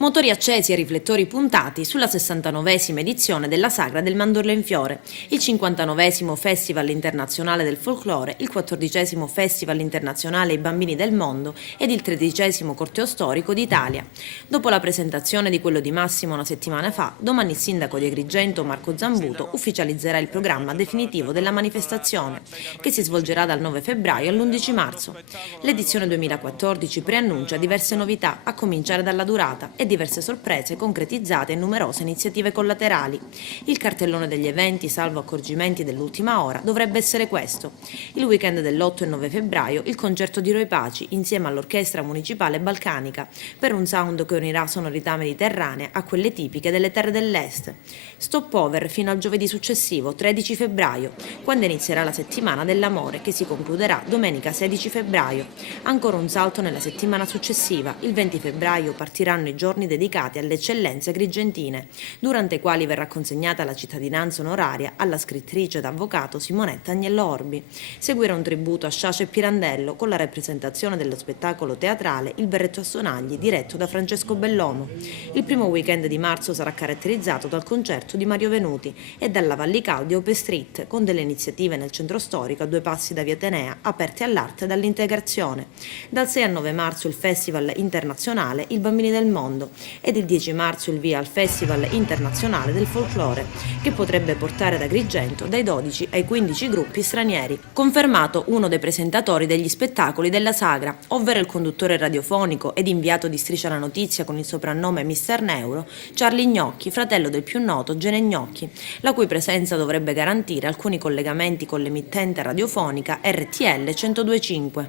Motori accesi e riflettori puntati sulla 69esima edizione della Sagra del Mandorlo in Fiore, il 59esimo Festival Internazionale del Folklore, il 14esimo Festival Internazionale I Bambini del Mondo ed il 13esimo Corteo Storico d'Italia. Dopo la presentazione di quello di Massimo una settimana fa, domani il sindaco di Agrigento Marco Zambuto ufficializzerà il programma definitivo della manifestazione, che si svolgerà dal 9 febbraio all'11 marzo. L'edizione 2014 preannuncia diverse novità, a cominciare dalla durata e diverse sorprese concretizzate in numerose iniziative collaterali. Il cartellone degli eventi, salvo accorgimenti dell'ultima ora, dovrebbe essere questo. Il weekend dell'8 e 9 febbraio il concerto di Roy Paci insieme all'Orchestra Municipale Balcanica per un sound che unirà sonorità mediterranee a quelle tipiche delle terre dell'Est. Stopover fino al giovedì successivo, 13 febbraio, quando inizierà la settimana dell'amore che si concluderà domenica 16 febbraio. Ancora un salto nella settimana successiva, il 20 febbraio partiranno i giorni dedicati alle eccellenze agrigentine, durante i quali verrà consegnata la cittadinanza onoraria alla scrittrice ed avvocato Simonetta Agnello Orbi. Seguirà un tributo a Sciascia e Pirandello con la rappresentazione dello spettacolo teatrale Il berretto a sonagli diretto da Francesco Bellomo. Il primo weekend di marzo sarà caratterizzato dal concerto di Mario Venuti e dalla Vallicaldi Open Street, con delle iniziative nel centro storico a 2 passi da Via Atenea aperte all'arte e all'integrazione. Dal 6 al 9 marzo il Festival Internazionale I Bambini del Mondo ed il 10 marzo il via al Festival Internazionale del Folklore, che potrebbe portare ad Agrigento dai 12 ai 15 gruppi stranieri. Confermato uno dei presentatori degli spettacoli della Sagra, ovvero il conduttore radiofonico ed inviato di Striscia la Notizia con il soprannome Mister Neuro, Charlie Gnocchi, fratello del più noto Gene Gnocchi, la cui presenza dovrebbe garantire alcuni collegamenti con l'emittente radiofonica RTL 102.5.